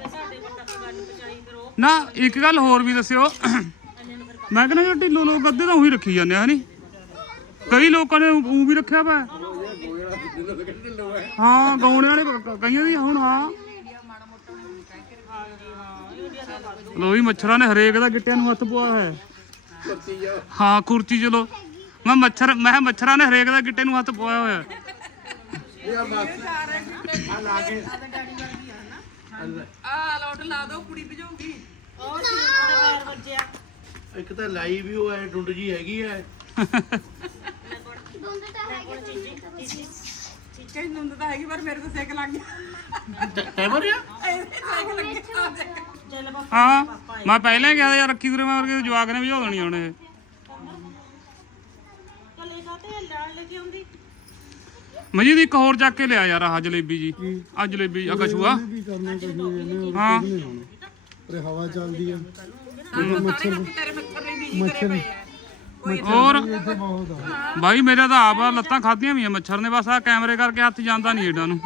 ਤੇ ਸਾਡੇ ਕੋਲ ਤੱਕ ਗੱਲ ਪਹੁੰਚਾਈ ਫਿਰ ਉਹ। ਨਾ ਇੱਕ ਗੱਲ ਹੋਰ ਵੀ ਦੱਸਿਓ। ਮੈਂ ਕਹਿੰਦਾ ਜਿਹੜਾ ਢਿੱਲੋ ਲੋਕ ਅੱਧੇ ਤਾਂ ਉਹੀ ਰੱਖੀ ਜਾਂਦੇ ਆ ਹਨੀ ਕਈ ਲੋਕਾਂ ਨੇ ਉਹ ਵੀ ਰੱਖਿਆ ਵਾ। ਹਾਂ ਗਾਉਣੇ ਵਾਲੇ ਕਈਆਂ ਦੀ ਹੁਣ ਹਾਂ ਲੋ ਵੀ ਮੱਛਰਾਂ ਨੇ ਹਰੇਕ ਦਾ ਗਿੱਟਿਆਂ ਨੂੰ ਹੱਥ ਪਵਾ ਹੈ। ਹਾਂ ਕੁਰਚੀ ਚਲੋ ਮੈਂ ਮੱਛਰ ਮੈਂ ਕਿਹਾ ਮੱਛਰਾਂ ਨੇ ਹਰੇਕ ਦਾ ਗਿੱਟੇ ਨੂੰ ਹੱਥ ਪਵਾਇਆ ਹੋਇਆ। ਇਹ ਆ ਬਸ। ਆ ਲਾ ਕੇ। ਆ ਲੋਟ ਲਾ ਦੋ ਕੁੜੀ ਭਜਾਉਂਗੀ ਉਹ ਸੀ ਉਹਦੇ ਪੈਰ ਵੱਜਿਆ। ਇੱਕ ਤਾਂ ਲਾਈ ਵੀ ਉਹ ਐ ਡੁੰਡ ਜੀ ਹੈਗੀ ਐ। ਨੁੰਦ ਤਾਂ ਹੈਗੀ ਪਰ ਮੇਰੇ ਤੋਂ ਸੇਕ ਲੱਗ ਗਿਆ। ਟਾਈਮਰ ਆ? ਹਾਂ ਮੈਂ ਪਹਿਲਾਂ ਹੀ ਕਿਹਾ ਯਾਰ ਰੱਖੀ ਦੂਰੇ ਮੈਂ ਵਰਗੇ ਜਵਾਕ ਨੇ ਭਜਾ ਦੇਣੀ ਹੁਣ ਇਹ। ਕੱਲੇ ਖਾਤੇ ਲਾਲ ਲੈ ਕੇ ਆਉਂਦੀ ਮਜੀਦ ਇੱਕ ਹੋਰ ਚੱਕ ਕੇ ਲਿਆ ਯਾਰ ਆਹ ਜਲੇਬੀ ਜੀ। ਆ ਜਲੇਬੀ ਆ ਕਛੂਆ। ਕੀ ਕਰਨਾ ਕੁਝ ਨਹੀਂ ਇਹਨੇ? ਹੋਰ ਹਾਂ ਪਰ ਹਵਾ ਚੱਲਦੀ ਆ। ਸਾਨੂੰ ਸਾਰੇ ਹੱਥ ਤੇਰੇ ਮੱਛਰ ਨਹੀਂ ਬੀਜੀ ਕਰੇ ਪਏ ਆ। ਹੋਰ? ਇੱਥੇ ਬਹੁਤ ਆ ਬਾਈ ਮੇਰਾ ਤਾਂ ਆਪ ਲੱਤਾਂ ਖਾਧੀਆਂ ਵੀ ਆ ਮੱਛਰ ਨੇ ਬਸ ਆ ਕੈਮਰੇ ਕਰਕੇ ਹੱਥ ਜਾਂਦਾ ਨਹੀਂ ਏਡਾ ਨੂੰ।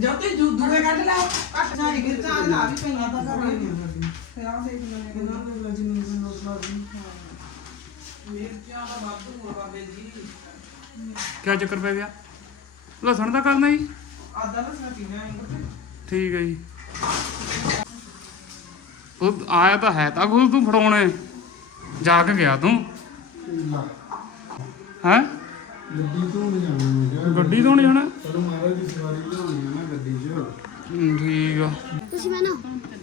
ਜੋਤੀ ਜੂ ਦੂਏ ਕੱਢ ਲਾ ਕੱਟ ਜਾਈ ਗਿਰ ਚਾਹ ਲਾ ਵੀ ਪਈਆਂ ਤਾਂ ਕਰ ਰਹੀ ਫਿਰ ਆ ਦੇਖ ਲੈਣੇ ਇਹਨਾਂ ਦੇ ਵਿੱਚ ਨਹੀਂ ਕੋਈ ਨੋਟ ਲਾ ਦੀ ਮਿਰਚਾਂ ਦਾ ਵਾਧੂ ਆ ਬਾਬੇ ਜੀ। ਕੀ ਚੱਕਰ ਪੈ ਗਿਆ? ਲਸਣ ਦਾ ਕਰਨਾ ਜੀ ਆਦਾ ਲਸਣਾ ਪੀਣਾ ਹੈ ਠੀਕ ਹੈ ਜੀ। ਉਹ ਆਇਆ ਤਾਂ ਹੈ ਤਾਂ ਗੁਲ ਤੂੰ ਫੜਾਉਣੇ। ਜਾ ਕੇ ਗਿਆ ਤੂੰ। ਹੈ? ਗੱਡੀ ਤੋਂ ਨਹੀਂ ਜਾਣਾ ਗੱਡੀ ਤੋਂ ਨਹੀਂ ਜਾਣਾ? ਚਲੋ ਮਹਾਰਾਜ ਦੀ ਸਵਾਰੀ ਲਿਆਉਣੀ 'ਚ ਹਮ, ਠੀਕ ਆ। ਤੁਸੀਂ ਮੈਨੂੰ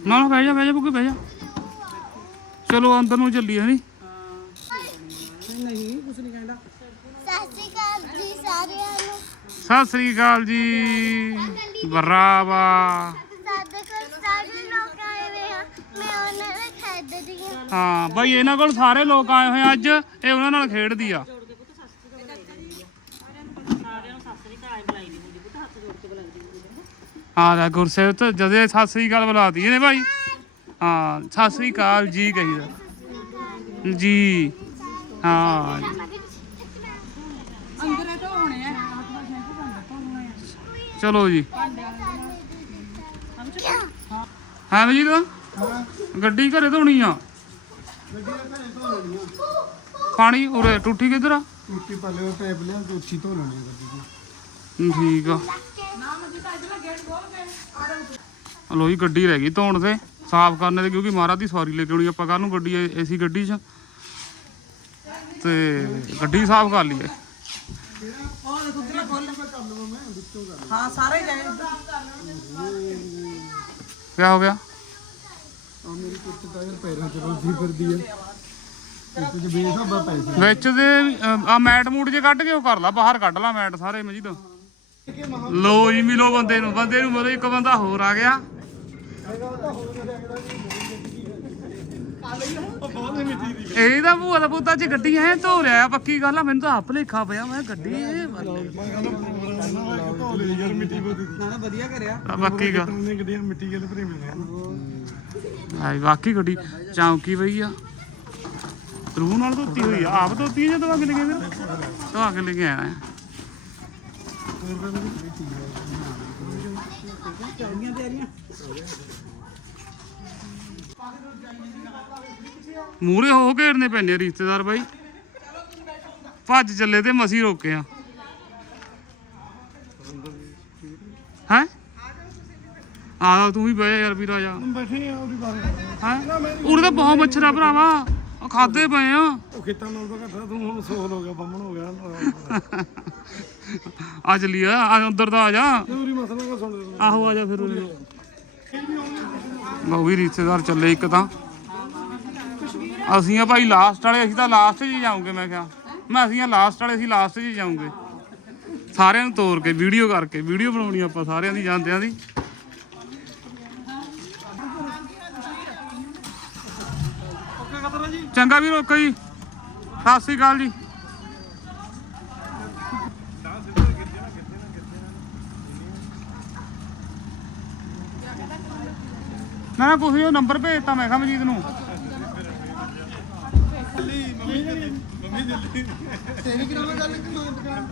ਨਾ ਨਾ ਬਹਿ ਜਾ ਬਹਿ ਜਾ ਬੁੱਕੇ ਬਹਿ ਜਾ। ਚਲੋ ਅੰਦਰ ਨੂੰ ਚੱਲੀਏ ਹਣੀ ਨਹੀਂ ਕੁਛ ਨਹੀਂ ਕਹਿੰਦਾ। ਸਤਿ ਸ਼੍ਰੀ ਅਕਾਲ ਜੀ ਸਾਰਿਆਂ ਨੂੰ। ਸਤਿ ਸ੍ਰੀ ਅਕਾਲ ਜੀ। ਬਰਾਵਾ। ਸਾਡੇ ਕੋਲ ਸਾਰੇ ਲੋਕ ਆਏ ਹੋਏ ਆ। ਮੈਂ ਉਹਨਾਂ ਦੇ ਖੇਡਦੀ ਹਾਂ। ਹਾਂ ਬਾਈ ਇਹਨਾਂ ਕੋਲ ਸਾਰੇ ਲੋਕ ਆਏ ਹੋਏ ਆ ਅੱਜ। ਇਹ ਉਹਨਾਂ ਨਾਲ ਖੇਡਦੀ ਆ ਸਾਰਿਆਂ ਨੂੰ ਸਤਿ ਸ੍ਰੀ ਅਕਾਲ ਬੁਲਾਈ ਦੀ ਹੁੰਦੀ ਪੁੱਤ ਹੱਥ ਜੋੜ ਕੇ ਬੁਲਾਈ ਦੀ ਹਾਂ ਲੈ ਗੁਰਸੇਵ ਤੇ ਜਦੇ ਸਤਿ ਸ੍ਰੀ ਅਕਾਲ ਬੁਲਾਤੀ ਇਹਨੇ ਭਾਈ। ਹਾਂ ਸਤਿ ਸ੍ਰੀ ਅਕਾਲ ਜੀ ਕਹੀਦਾ। ਜੀ ਹਾਂ। ਅੰਦਰੇ ਤੋਂ ਹੋਣੇ ਆ। ਚਲੋ ਜੀ। ਹਾਂ ਜੀ ਤਾਂ? ਗੱਡੀ ਘਰੇ ਧੋਣੀ ਆ। ਦਾ ਆ ਪਾਣੀ ਉਰੇ ਟੁੱਟੀ ਕਿੱਧਰ ਆ? ਟੂਟੀ ਪੱਲੇ ਉਹ ਪੈਪ ਲਿਆ ਤੇ ਉੱਚੀ ਧੋ ਲੈਣੀ ਆ ਗੱਡੀ ਹਮ, ਠੀਕ ਆ। ਲੋ ਜੀ ਗੱਡੀ ਰਹਿ ਗਈ ਧੋਣ ਤੇ। ਸਾਫ਼ ਕਰਨੇ ਤੇ ਕਿਉਂਕਿ ਮਹਾਰਾਜ ਦੀ ਸਵਾਰੀ ਲੈ ਕੇ ਆਉਣੀ ਆਪਾਂ ਕੱਲ ਨੂੰ ਗੱਡੀ ਏਸੀ ਗੱਡੀ 'ਚ। ਤੇ ਗੱਡੀ ਸਾਫ਼ ਕਰ ਲਈਏ। ਹਾਂ ਸਾਰੇ ਗਏ ਕੀ ਹੋ ਗਿਆ? ਆ ਮੇਰੀ ਕੁੱਤ ਟਾਇਰ ਪੈਰਾਂ 'ਚ ਰੋਦੀ ਫਿਰਦੀ ਆ। ਕੁੱਤ 'ਚ ਬੇਸਾਬਾ ਪੈਸੇ। ਵਿੱਚ ਦੇ ਆ ਮੈਟ ਮੂਟ ਜੇ ਕੱਢ ਕੇ ਉਹ ਕਰ ਲਾ ਬਾਹਰ ਕੱਢ ਲਾ ਮੈਟ ਸਾਰੇ ਮਜੀਦ। ਲੋ ਜੀ, ਮਿਲੋ ਬੰਦੇ ਨੂੰ ਬੰਦੇ ਨੂੰ ਮਤਲਬ ਇੱਕ ਬੰਦਾ ਹੋਰ ਆ ਗਿਆ। ਇਹ ਤਾਂ ਭੂਆ ਦਾ ਪੁੱਤਾ ਚ ਗੱਡੀ ਐ ਧੋ ਰਿਹਾ ਪੱਕੀ ਗੱਲ ਆ, ਮੈਨੂੰ ਤਾਂ ਆਪ ਲੇਖਾ ਪਿਆ, ਮੈਂ ਗੱਡੀ ਇਹ ਧੋ ਗੱਲ ਨੇ ਗੱਡੀਆਂ ਗੱਡੀ ਚੌਂਕੀ ਪਈ ਆ। ਰੂਹ ਨਾਲ ਧੋਤੀ ਹੋਈ ਆ, ਆਪ ਧੋਤੀ ਆ ਜਾਂ ਦਵਾ ਕੇ ਲੈ ਗਏ ਫਿਰ? ਦਵਾ ਕੇ ਲੈ ਕੇ ਆਇਆ ਮੂਰੇ ਹੋ ਘੇਰਨੇ ਪੈਂਦੇ ਆ ਰਿਸ਼ਤੇਦਾਰ ਬਾਈ। ਭੱਜ ਚੱਲੇ ਤੇ ਮਸੀ ਰੋਕੇ ਆ। ਹੈ? ਆ ਤੂੰ ਵੀ ਬਹਿ ਜਾ ਯਾਰ ਵੀਰਾ ਜਾ। ਬੈਠੇ ਆ ਉਹਦੀ ਬਾਰੇ ਹੈ? ਉਰੇ ਤਾਂ ਬਹੁਤ ਮੱਛਰ ਆ ਭਰਾਵਾ। ਉਹ ਖਾਦੇ ਪਏ ਆ। ਉਹ ਖੇਤਾਂ ਨਾਲ ਤਾਂ ਘੱਟਾ ਤੂੰ ਹੁਣ ਸੋਹਲ ਹੋ ਗਿਆ ਬੰਮਣ ਹੋ ਗਿਆ। [laughs] ਆ ਚੱਲੀ ਆ ਆ ਅੰਦਰ ਤਾਂ ਆ ਜਾ। ਪੂਰੀ ਮਸਲਾ ਦਾ ਸੁਣ ਦੇ ਆਹੋ ਆ ਜਾ ਫਿਰ ਉਰੇ। ਬਹੁ ਵੀ ਰਿਸ਼ਤੇਦਾਰ ਚੱਲੇ ਇੱਕ ਤਾਂ। ਅਸੀਂ ਆ ਭਾਈ ਲਾਸਟ ਵਾਲੇ ਅਸੀਂ ਤਾਂ ਲਾਸਟ 'ਚ ਹੀ ਜਾਵਾਂਗੇ ਮੈਂ ਕਿਹਾ। ਮੈਂ ਅਸੀਂ ਆ ਲਾਸਟ ਵਾਲੇ ਅਸੀਂ ਲਾਸਟ 'ਚ ਹੀ ਜਾਵਾਂਗੇ ਸਾਰਿਆਂ ਨੂੰ ਤੋਰ ਕੇ ਵੀਡੀਓ ਕਰਕੇ ਵੀਡੀਓ ਬਣਾਉਣੀ ਆਪਾਂ ਸਾਰਿਆਂ ਦੀ ਜਾਂਦਿਆਂ ਦੀ। ਚੰਗਾ ਵੀ ਰੋਕੋ ਜੀ। ਸਤਿ ਸ੍ਰੀ ਅਕਾਲ ਜੀ। ਨਾ ਨਾ ਕੁਛ ਉਹ ਨੰਬਰ ਭੇਜਤਾ ਮੈਂ ਕਿਹਾ ਮਜੀਦ ਨੂੰ। ਤੇਰੀ ਕਿਹਨਾਂ ਗੱਲ ਕਿ ਮੈਂ ਦੁਕਾਨ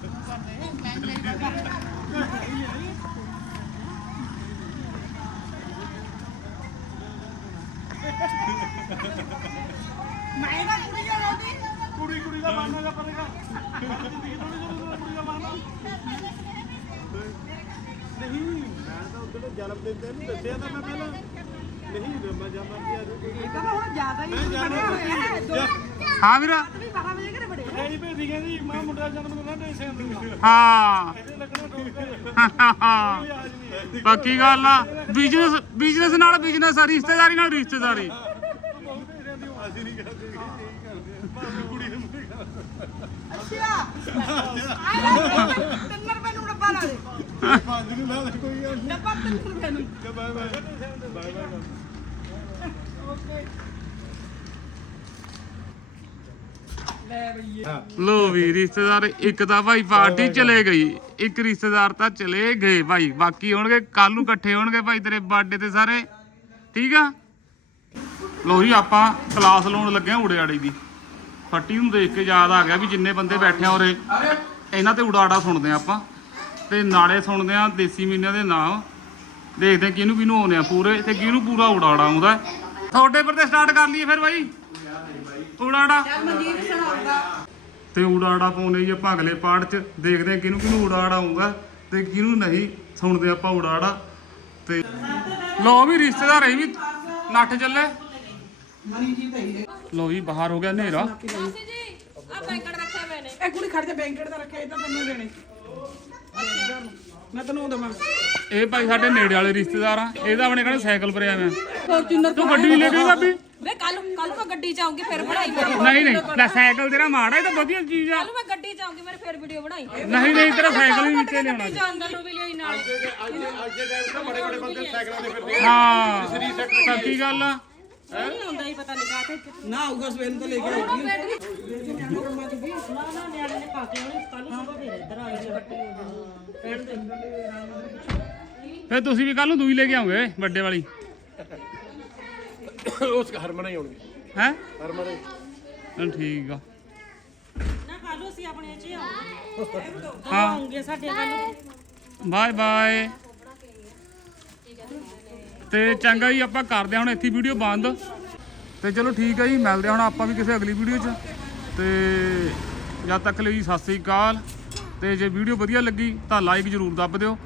ਮੈਂ ਨਾ ਕੁੜੀ ਆ ਰੋਟੀ ਕੁੜੀ ਕੁੜੀ ਦਾ ਬਾਨਾ ਦਾ ਪਰੇਗਾ ਕੁੜੀ ਦਾ ਬਾਨਾ ਨਹੀਂ, ਮੈਂ ਤਾਂ ਉਦੋਂ ਜਨਮ ਦਿਨ ਨਹੀਂ ਦੱਸਿਆ ਤਾਂ ਮੈਂ ਪਹਿਲਾਂ। ਇਹ ਤਾਂ ਹੁਣ ਜ਼ਿਆਦਾ ਹੀ ਦੋ ਵੀਰ। ਵੀ 12 ਵਜੇ ਘਰੇ ਬੜੇ ਆ। ਐਂ ਭੇਜੀ ਕਹਿੰਦੀ ਮਾਂ ਮੁੰਡਾ ਜਨਮ ਦਿਨ ਨਾ ਟੈਨਸ਼ਨ ਦੂੰਗਾ ਹਾਂ। ਲੱਗਣਾ ਠੋਕ ਕੇ ਪੱਕੀ ਗੱਲ ਆ ਬਿਜ਼ਨਸ ਬਿਜ਼ਨਸ ਨਾਲ ਬਿਜ਼ਨਸ ਆ ਰਿਸ਼ਤੇਦਾਰੀ ਨਾਲ ਰਿਸ਼ਤੇਦਾਰੀ। ਅਸੀਂ ਨਹੀਂ ਕਰਦੇ ਇਹੀ ਕਰਦੇ ਭਾਬੀ ਕੁੜੀ ਨੂੰ ਨਹੀਂ ਕਰਦੇ ਅੱਛਾ। ਆਏ ਤਿੰਨ ਰੁਪਏ ਨੂੰ ਡੱਬਾ ਲਾ ਦੇ ਪੰਜ ਨੂੰ ਲਾ ਦੇ ਕੋਈ ਗੱਲ ਡੱਬਾ ਤਿੰਨ ਰੁਪਏ ਨੂੰ ਨਹੀਂ ਬਾਏ ਬਾਏ ਬਾਏ ਬਾਏ ਲੈ ਵੀ ਰਿਸ਼ਤੇਦਾਰ ਇੱਕ ਤਾਂ ਭਾਈ ਪਾਰਟੀ ਚਲੇ ਗਈ। ਇੱਕ ਰਿਸ਼ਤੇਦਾਰ ਤਾਂ ਚਲੇ ਗਏ ਭਾਈ। ਬਾਕੀ ਹੋਣਗੇ ਕੱਲ ਨੂੰ ਇਕੱਠੇ ਹੋਣਗੇ ਭਾਈ ਤੇਰੇ ਬਰਥਡੇ ਤੇ ਸਾਰੇ। ਠੀਕ ਆ? ਲੋ ਜੀ ਆਪਾਂ ਕਲਾਸ ਲਾਉਣ ਲੱਗੇ ਆ ਉੜਿਆੜੀ ਦੀ। ਫੱਟੀ ਨੂੰ ਦੇਖ ਕੇ ਯਾਦ ਆ ਗਿਆ ਵੀ ਜਿੰਨੇ ਬੰਦੇ ਬੈਠੇ ਆ ਉਰੇ। ਇਹਨਾਂ ਤੇ ਉਡਾੜਾ ਸੁਣਦੇ ਆ ਆਪਾਂ। ਤੇ ਨਾਲੇ ਸੁਣਦੇ ਆ ਦੇਸੀ ਮੀਨਿਆਂ ਦੇ ਨਾਮ ਦੇਖਦੇ ਕਿਹਨੂੰ ਕਿਹਨੂੰ ਆਉਂਦੇ ਆ ਪੂਰੇ ਤੇ ਕਿਹਨੂੰ ਪੂਰਾ ਉਡਾੜਾ ਆਉਂਦਾ। ਤੁਹਾਡੇ ਪਰ ਤੇ ਸਟਾਰਟ ਕਰ ਲਈਏ ਫਿਰ ਬਾਈ। ਉਡਾੜਾ। ਮਨਜੀਤ ਸੁਣਾਉਂਦਾ ਤੇ ਉਡਾੜਾ ਪਾਉਨੇ ਜੀ ਆਪਾਂ ਅਗਲੇ ਪਾਰਟ 'ਚ ਦੇਖਦੇ ਹਾਂ ਕਿਹਨੂੰ ਕਿਹਨੂੰ ਉਡਾੜਾ ਆਉਂਦਾ ਤੇ ਕਿਹਨੂੰ ਨਹੀਂ ਸੁਣਦੇ ਆਪਾਂ ਉਡਾੜਾ। ਤੇ ਲੋ ਵੀ ਰਿਸ਼ਤੇਦਾਰ ਇਹ ਵੀ ਨੱਠ ਚੱਲੇ। ਮਨੀ ਜੀ ਤਾਂ ਹੀ ਲੋ ਜੀ ਬਾਹਰ ਹੋ ਗਿਆ ਹਨੇਰਾ। ਮਾਸੀ ਜੀ ਆ ਬੈਂਕਟ ਰੱਖੇ ਹੋਏ ਨੇ ਇਹ ਕੁੜੀ ਖੜ ਜਾ ਬੈਂਕਟ ਦਾ ਰੱਖਿਆ ਇਹ ਤਾਂ ਤੈਨੂੰ ਦੇਣੇ। ਮੈਂ ਤੈਨੂੰ ਦਵਾਂ। ਇਹ ਭਾਈ ਸਾਡੇ ਨੇੜੇ ਵਾਲੇ ਰਿਸ਼ਤੇਦਾਰ ਆ ਇਹਦਾ ਆਪਣੇ ਕਹਿੰਦੇ ਸਾਈਕਲ ਪਰ ਆਇਆ ਮੈਂ ਫੋਰਚੂਨਰ ਤੂੰ ਗੱਡੀ ਲੈ ਕੇ ਭਾਬੀ। ਵੇ ਕੱਲ ਕੱਲ ਮੈਂ ਗੱਡੀ ਚ ਆਉਂਗੀ ਫਿਰ ਬਣਾਈ ਨਹੀਂ ਨਹੀਂ ਲੈ ਸਾਈਕਲ ਤੇਰਾ ਮਾੜਾ ਇਹ ਤਾਂ ਵਧੀਆ ਚੀਜ਼ ਆ। ਕੱਲ ਮੈਂ ਗੱਡੀ ਚ ਆਉਂਗੀ ਮੇਰੇ ਫਿਰ ਵੀਡੀਓ ਬਣਾਈ। ਨਹੀਂ ਨਹੀਂ ਤੇਰਾ ਸਾਈਕਲ ਵੀ ਵਿੱਚੇ ਲਿਆਉਣਾ। ਗੱਡੀ ਚ ਅੰਦਰ ਨੂੰ ਵੀ ਲਈ ਨਾਲ ਹਾਂ ਪੱਕੀ ਗੱਲ ਆ ਨਹੀਂ ਆਉਂਦਾ ਹੀ। ਪਤਾ ਨਹੀਂ ਨਾ ਆਊਗਾ ਸਵੇਰ ਨੂੰ ਤਾਂ ਲੈ ਕੇ ਆਉਗੀ ਨਾ ਨਾ ਨਿਆਣੇ ਨੇ ਪਾ ਕੇ ਆਉਣੀ ਕੱਲ ਨੂੰ ਸੁਬਾ ਫੇਰ ਇੱਧਰ ਆ ਗਈ ਗੱਡੀ ਕਹਿਣ ਦੇ ਫਿਰ ਤੁਸੀਂ ਵੀ ਕੱਲ ਨੂੰ ਦੂਈ ਲੈ ਕੇ ਆਓਗੇ ਵੱਡੇ ਵਾਲੀ। ਉਸ ਹਰਮਨ ਹੀ ਆਉਣਗੇ ਹੈ? ਹਰਮਨ ਹੀ। ਚਲ ਠੀਕ ਆ। ਨਾ ਕੱਲ ਨੂੰ ਅਸੀਂ ਆਪਣੇ ਚ ਹੀ ਆਉਂਗੇ ਹਾਂ। ਆਉਂਗੇ ਸਾਡੇ ਕੱਲ ਨੂੰ ਬਾਏ ਬਾਏ। ਤੇ ਚੰਗਾ ਜੀ ਆਪਾਂ ਕਰਦੇ ਹਾਂ ਹੁਣ ਇੱਥੇ ਵੀਡੀਓ ਬੰਦ। ਤੇ ਚਲੋ ਠੀਕ ਹੈ ਜੀ ਮਿਲਦੇ ਹਾਂ ਹੁਣ ਆਪਾਂ ਵੀ ਕਿਸੇ ਅਗਲੀ ਵੀਡੀਓ 'ਚ। ਤੇ ਜਦ ਤੱਕ ਲਈ ਸਤਿ ਸ੍ਰੀ ਅਕਾਲ। ਤੇ ਜੇ ਵੀਡੀਓ ਵਧੀਆ ਲੱਗੀ ਤਾਂ ਲਾਈਕ ਜ਼ਰੂਰ ਦੱਬ ਦਿਓ।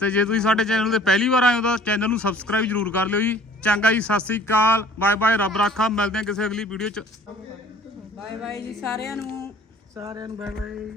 ਤੇ ਜੇ ਤੁਸੀਂ ਸਾਡੇ ਚੈਨਲ ਤੇ ਪਹਿਲੀ ਵਾਰ ਆਏ ਹੋ ਤਾਂ ਚੈਨਲ ਨੂੰ ਸਬਸਕ੍ਰਾਈਬ ਜ਼ਰੂਰ ਕਰ ਲਿਓ ਜੀ। ਚੰਗਾ ਜੀ ਸਤਿ ਸ੍ਰੀ ਅਕਾਲ। ਬਾਏ ਬਾਏ ਰੱਬ ਰਾਖਾ। ਮਿਲਦੇ ਹਾਂ ਕਿਸੇ ਅਗਲੀ ਵੀਡੀਓ 'ਚ। ਬਾਏ ਬਾਏ ਜੀ ਸਾਰਿਆਂ ਨੂੰ। ਸਾਰਿਆਂ ਨੂੰ ਬਾਏ ਬਾਏ।